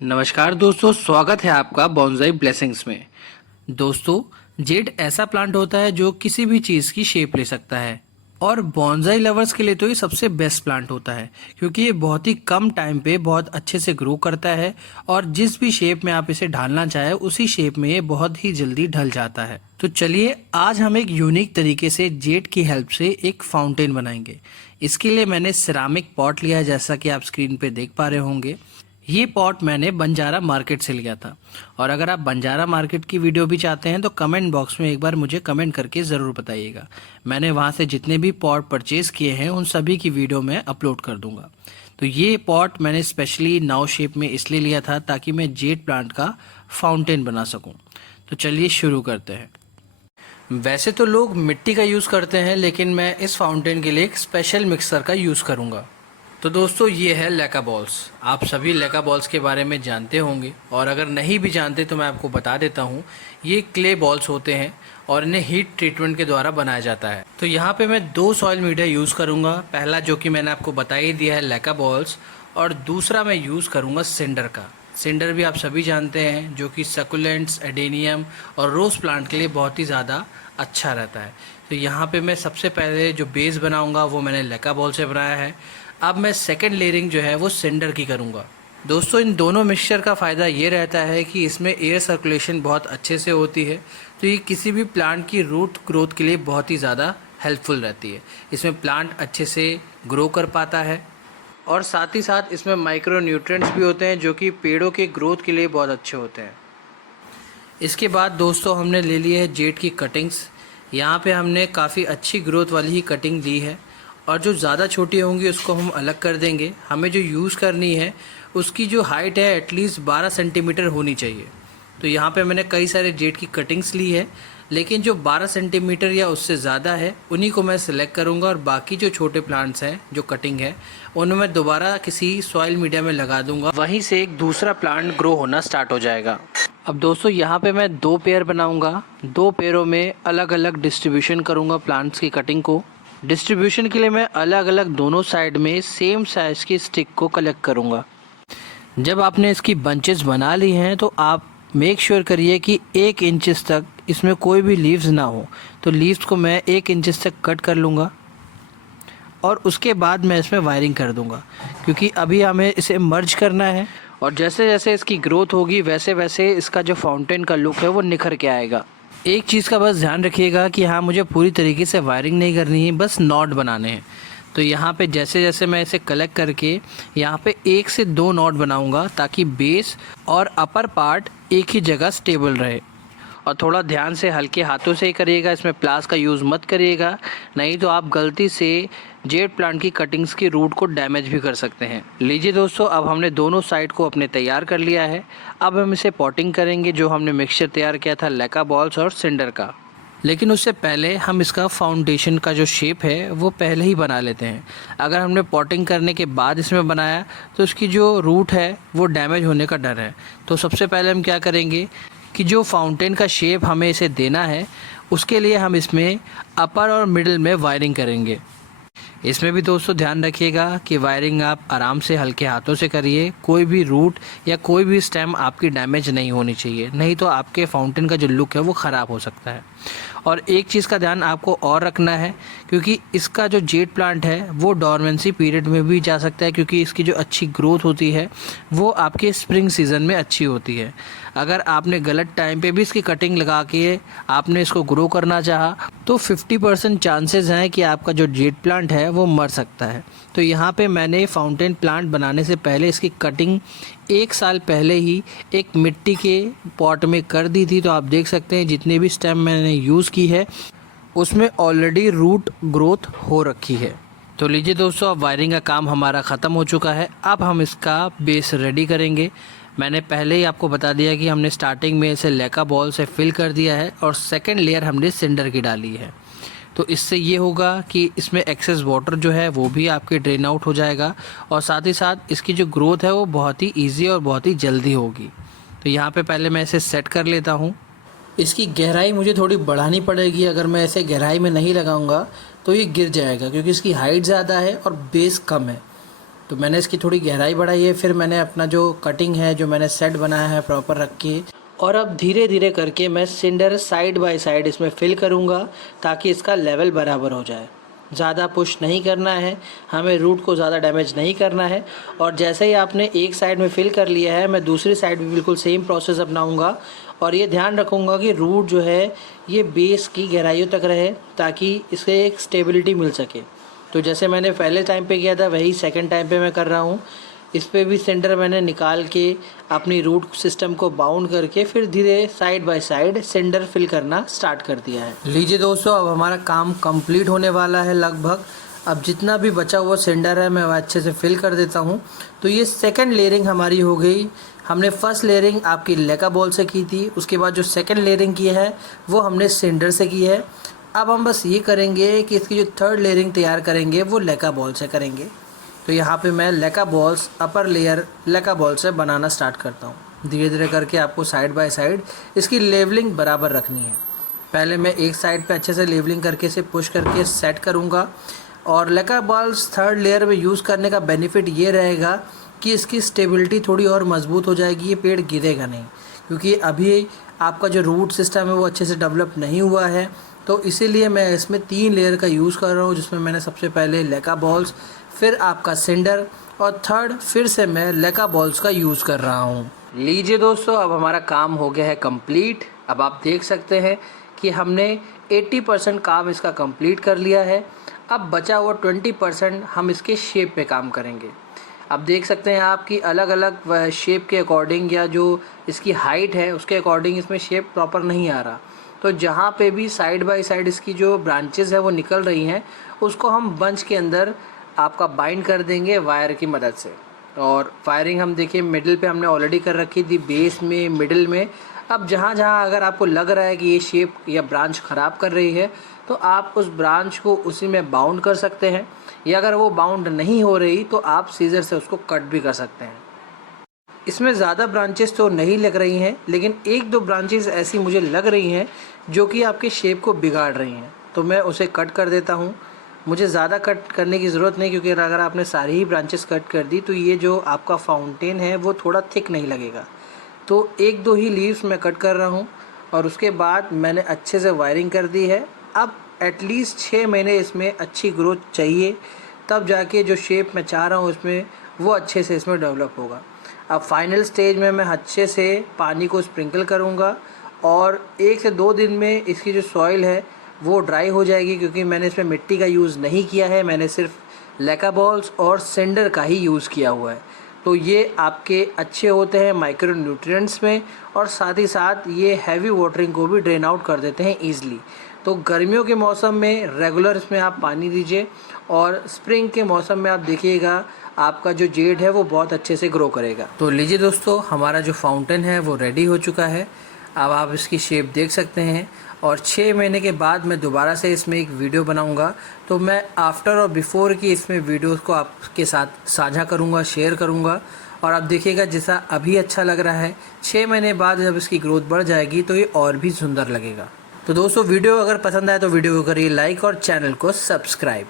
नमस्कार दोस्तों, स्वागत है आपका बॉन्जाई ब्लेसिंग्स में। दोस्तों, जेड ऐसा प्लांट होता है जो किसी भी चीज़ की शेप ले सकता है और बॉन्जाई लवर्स के लिए तो ये सबसे बेस्ट प्लांट होता है क्योंकि ये बहुत ही कम टाइम पे बहुत अच्छे से ग्रो करता है और जिस भी शेप में आप इसे ढालना चाहे उसी शेप में ये बहुत ही जल्दी ढल जाता है। तो चलिए आज हम एक यूनिक तरीके से जेड की हेल्प से एक फाउंटेन बनाएंगे। इसके लिए मैंने सिरामिक पॉट लिया है, जैसा कि आप स्क्रीन पे देख पा रहे होंगे। ये पॉट मैंने बंजारा मार्केट से लिया था और अगर आप बंजारा मार्केट की वीडियो भी चाहते हैं तो कमेंट बॉक्स में एक बार मुझे कमेंट करके ज़रूर बताइएगा। मैंने वहाँ से जितने भी पॉट परचेज़ किए हैं उन सभी की वीडियो मैं अपलोड कर दूंगा। तो ये पॉट मैंने स्पेशली नाव शेप में इसलिए लिया था ताकि मैं जेड प्लांट का फाउंटेन बना सकूँ। तो चलिए शुरू करते हैं। वैसे तो लोग मिट्टी का यूज़ करते हैं, लेकिन मैं इस फाउंटेन के लिए एक स्पेशल मिक्सर का यूज़ करूँगा। तो दोस्तों, ये है लेका बॉल्स। आप सभी लेका बॉल्स के बारे में जानते होंगे और अगर नहीं भी जानते तो मैं आपको बता देता हूँ। ये क्ले बॉल्स होते हैं और इन्हें हीट ट्रीटमेंट के द्वारा बनाया जाता है। तो यहाँ पे मैं 2 सॉइल मीडिया यूज़ करूँगा। पहला जो कि मैंने आपको बता ही दिया है, लेका बॉल्स, और दूसरा मैं यूज़ करूँगा सिंडर का। सिंडर भी आप सभी जानते हैं, जो कि सकुलेंट्स, एडेनियम और रोज़ प्लांट के लिए बहुत ही ज़्यादा अच्छा रहता है। तो यहाँ पे मैं सबसे पहले जो बेस बनाऊँगा वो मैंने लेका बॉल से बनाया है। अब मैं सेकंड लेयरिंग जो है वो सिंडर की करूँगा। दोस्तों, इन दोनों मिक्सचर का फ़ायदा ये रहता है कि इसमें एयर सर्कुलेशन बहुत अच्छे से होती है, तो ये किसी भी प्लांट की रूट ग्रोथ के लिए बहुत ही ज़्यादा हेल्पफुल रहती है। इसमें प्लांट अच्छे से ग्रो कर पाता है और साथ ही साथ इसमें माइक्रो न्यूट्रिएंट्स भी होते हैं जो कि पेड़ों के ग्रोथ के लिए बहुत अच्छे होते हैं। इसके बाद दोस्तों हमने ले ली है जेड की कटिंग्स। यहाँ पे हमने काफ़ी अच्छी ग्रोथ वाली ही कटिंग ली है और जो ज़्यादा छोटी होंगी उसको हम अलग कर देंगे। हमें जो यूज़ करनी है उसकी जो हाइट है एटलीस्ट 12 सेंटीमीटर होनी चाहिए। तो यहाँ पे मैंने कई सारे जेड की कटिंग्स ली है, लेकिन जो 12 सेंटीमीटर या उससे ज़्यादा है उन्हीं को मैं सिलेक्ट करूँगा और बाकी जो छोटे प्लांट्स हैं जो कटिंग है उन्हें मैं दोबारा किसी सॉइल मीडिया में लगा दूँगा। वहीं से एक दूसरा प्लांट ग्रो होना स्टार्ट हो जाएगा। अब दोस्तों, यहाँ पे मैं 2 पेयर बनाऊँगा। 2 पेयरों में अलग अलग डिस्ट्रीब्यूशन करूँगा प्लांट्स की कटिंग को। डिस्ट्रीब्यूशन के लिए मैं अलग अलग दोनों साइड में सेम साइज़ की स्टिक को कलेक्ट करूँगा। जब आपने इसकी बंचेस बना ली हैं तो आप मेक श्योर करिए कि 1 इंचेस तक इसमें कोई भी लीव्स ना हो। तो लीव्स को मैं 1 इंचेस तक कट कर लूँगा और उसके बाद मैं इसमें वायरिंग कर दूँगा, क्योंकि अभी हमें इसे मर्ज करना है और जैसे जैसे इसकी ग्रोथ होगी वैसे वैसे इसका जो फाउंटेन का लुक है वो निखर के आएगा। एक चीज़ का बस ध्यान रखिएगा कि हाँ, मुझे पूरी तरीके से वायरिंग नहीं करनी है, बस नॉट बनाने हैं। तो यहाँ पे जैसे जैसे मैं इसे कलेक्ट करके यहाँ पे 1 से 2 नॉट बनाऊँगा ताकि बेस और अपर पार्ट एक ही जगह स्टेबल रहे। और थोड़ा ध्यान से हल्के हाथों से ही करिएगा, इसमें प्लास का यूज़ मत करिएगा, नहीं तो आप गलती से जेड प्लांट की कटिंग्स की रूट को डैमेज भी कर सकते हैं। लीजिए दोस्तों, अब हमने दोनों साइड को अपने तैयार कर लिया है। अब हम इसे पॉटिंग करेंगे, जो हमने मिक्सचर तैयार किया था लेका बॉल्स और सिंडर का। लेकिन उससे पहले हम इसका फाउंडेशन का जो शेप है वो पहले ही बना लेते हैं। अगर हमने पॉटिंग करने के बाद इसमें बनाया तो इसकी जो रूट है वो डैमेज होने का डर है। तो सबसे पहले हम क्या करेंगे कि जो फाउंटेन का शेप हमें इसे देना है उसके लिए हम इसमें अपर और मिडिल में वायरिंग करेंगे। इसमें भी दोस्तों ध्यान रखिएगा कि वायरिंग आप आराम से हल्के हाथों से करिए। कोई भी रूट या कोई भी स्टेम आपकी डैमेज नहीं होनी चाहिए, नहीं तो आपके फाउंटेन का जो लुक है वो ख़राब हो सकता है। और एक चीज़ का ध्यान आपको और रखना है, क्योंकि इसका जो जेड प्लांट है वो डॉर्मेंसी पीरियड में भी जा सकता है, क्योंकि इसकी जो अच्छी ग्रोथ होती है वो आपके स्प्रिंग सीज़न में अच्छी होती है। अगर आपने गलत टाइम पे भी इसकी कटिंग लगा के आपने इसको ग्रो करना चाहा तो 50% चांसेस हैं कि आपका जो जेड प्लांट है वो मर सकता है। तो यहाँ पे मैंने फाउंटेन प्लांट बनाने से पहले इसकी कटिंग 1 साल पहले ही एक मिट्टी के पॉट में कर दी थी। तो आप देख सकते हैं जितने भी स्टेम मैंने यूज़ की है उसमें ऑलरेडी रूट ग्रोथ हो रखी है। तो लीजिए दोस्तों, अब वायरिंग का काम हमारा ख़त्म हो चुका है। अब हम इसका बेस रेडी करेंगे। मैंने पहले ही आपको बता दिया कि हमने स्टार्टिंग में इसे लेका बॉल से फिल कर दिया है और सेकंड लेयर हमने सिंडर की डाली है। तो इससे ये होगा कि इसमें एक्सेस वाटर जो है वो भी आपके ड्रेन आउट हो जाएगा और साथ ही साथ इसकी जो ग्रोथ है वो बहुत ही ईजी और बहुत ही जल्दी होगी। तो यहाँ पे पहले मैं इसे सेट कर लेता हूँ। इसकी गहराई मुझे थोड़ी बढ़ानी पड़ेगी। अगर मैं ऐसे गहराई में नहीं लगाऊंगा तो ये गिर जाएगा, क्योंकि इसकी हाइट ज़्यादा है और बेस कम है। तो मैंने इसकी थोड़ी गहराई बढ़ाई है, फिर मैंने अपना जो कटिंग है जो मैंने सेट बनाया है प्रॉपर रख के, और अब धीरे धीरे करके मैं सिंडर साइड बाय साइड इसमें फिल करूँगा ताकि इसका लेवल बराबर हो जाए। ज़्यादा पुश नहीं करना है, हमें रूट को ज़्यादा डैमेज नहीं करना है। और जैसे ही आपने एक साइड में फिल कर लिया है, मैं दूसरी साइड भी बिल्कुल सेम प्रोसेस अपनाऊंगा और ये ध्यान रखूंगा कि रूट जो है ये बेस की गहराइयों तक रहे ताकि इसे एक स्टेबिलिटी मिल सके। तो जैसे मैंने पहले टाइम पे किया था वही सेकंड टाइम पे मैं कर रहा हूँ। इस पे भी सेंटर मैंने निकाल के अपनी रूट सिस्टम को बाउंड करके फिर धीरे side by side centre fill करना स्टार्ट कर दिया है। लीजिए दोस्तों, अब हमारा काम कंप्लीट होने वाला है लगभग। अब जितना भी बचा हुआ सेंटर है मैं वह अच्छे से फिल कर देता हूँ। तो ये सेकंड लेयरिंग हमारी हो गई। हमने फर्स्ट लेयरिंग आपकी लेका बॉल से की थी, उसके बाद जो सेकंड लेयरिंग की है वो हमने सेंटर से की है। अब हम बस ये करेंगे कि इसकी जो थर्ड लेयरिंग तैयार करेंगे वो लेका बॉल से करेंगे। तो यहाँ पे मैं लेका बॉल्स अपर लेयर लेका बॉल से बनाना स्टार्ट करता हूँ। धीरे धीरे करके आपको साइड बाय साइड इसकी लेवलिंग बराबर रखनी है। पहले मैं एक साइड पे अच्छे से लेवलिंग करके इसे पुश करके सेट करूँगा। और लेका बॉल्स थर्ड लेयर में यूज़ करने का बेनिफिट ये रहेगा कि इसकी स्टेबिलिटी थोड़ी और मजबूत हो जाएगी, ये पेड़ गिरेगा नहीं, क्योंकि अभी आपका जो रूट सिस्टम है वो अच्छे से डेवलप नहीं हुआ है। तो इसीलिए मैं इसमें 3 लेयर का यूज़ कर रहा हूँ, जिसमें मैंने सबसे पहले लेका बॉल्स, फिर आपका सिंडर और थर्ड फिर से मैं लेका बॉल्स का यूज़ कर रहा हूँ। लीजिए दोस्तों, अब हमारा काम हो गया है कंप्लीट। अब आप देख सकते हैं कि हमने 80% काम इसका कंप्लीट कर लिया है। अब बचा हुआ 20% हम इसके शेप पे काम करेंगे। अब देख सकते हैं आप कि अलग अलग शेप के अकॉर्डिंग या जो इसकी हाइट है उसके अकॉर्डिंग इसमें शेप प्रॉपर नहीं आ रहा। तो जहाँ पे भी साइड बाय साइड इसकी जो ब्रांचेस है वो निकल रही हैं, उसको हम बंच के अंदर आपका बाइंड कर देंगे वायर की मदद से। और फायरिंग हम देखिए मिडिल पे हमने ऑलरेडी कर रखी थी, बेस में, मिडिल में। अब जहाँ जहाँ अगर आपको लग रहा है कि ये शेप या ब्रांच ख़राब कर रही है तो आप उस ब्रांच को उसी में बाउंड कर सकते हैं, या अगर वो बाउंड नहीं हो रही तो आप सीजर से उसको कट भी कर सकते हैं। इसमें ज़्यादा ब्रांचेस तो नहीं लग रही हैं, लेकिन 1-2 ब्रांचेस ऐसी मुझे लग रही हैं जो कि आपके शेप को बिगाड़ रही हैं, तो मैं उसे कट कर देता हूँ। मुझे ज़्यादा कट करने की ज़रूरत नहीं, क्योंकि अगर आपने सारी ही ब्रांचेस कट कर दी तो ये जो आपका फाउंटेन है वो थोड़ा थिक नहीं लगेगा। तो 1-2 ही लीव्स मैं कट कर रहा हूँ और उसके बाद मैंने अच्छे से वायरिंग कर दी है। अब एटलीस्ट 6 महीने इसमें अच्छी ग्रोथ चाहिए, तब जाके जो शेप मैं चाह रहा हूँ इसमें वो अच्छे से इसमें डेवलप होगा। अब फाइनल स्टेज में मैं अच्छे से पानी को स्प्रिंकल करूँगा और 1 से 2 दिन में इसकी जो सॉइल है वो ड्राई हो जाएगी, क्योंकि मैंने इसमें मिट्टी का यूज़ नहीं किया है, मैंने सिर्फ लेका बॉल्स और सेंडर का ही यूज़ किया हुआ है। तो ये आपके अच्छे होते हैं माइक्रो न्यूट्रिएंट्स में, और साथ ही साथ ये हैवी वाटरिंग को भी ड्रेन आउट कर देते हैं ईज़िली। तो गर्मियों के मौसम में रेगुलर इसमें आप पानी दीजिए, और स्प्रिंग के मौसम में आप देखिएगा आपका जो जेड है वो बहुत अच्छे से ग्रो करेगा। तो लीजिए दोस्तों, हमारा जो फाउंटेन है वो रेडी हो चुका है। अब आप इसकी शेप देख सकते हैं, और 6 महीने के बाद मैं दोबारा से इसमें एक वीडियो बनाऊंगा, तो मैं आफ्टर और बिफोर की इसमें वीडियोस को आपके साथ साझा करूंगा, शेयर करूंगा। और आप देखिएगा जैसा अभी अच्छा लग रहा है, 6 महीने बाद जब इसकी ग्रोथ बढ़ जाएगी तो ये और भी सुंदर लगेगा। तो दोस्तों, वीडियो अगर पसंद आए तो वीडियो को करिए लाइक और चैनल को सब्सक्राइब।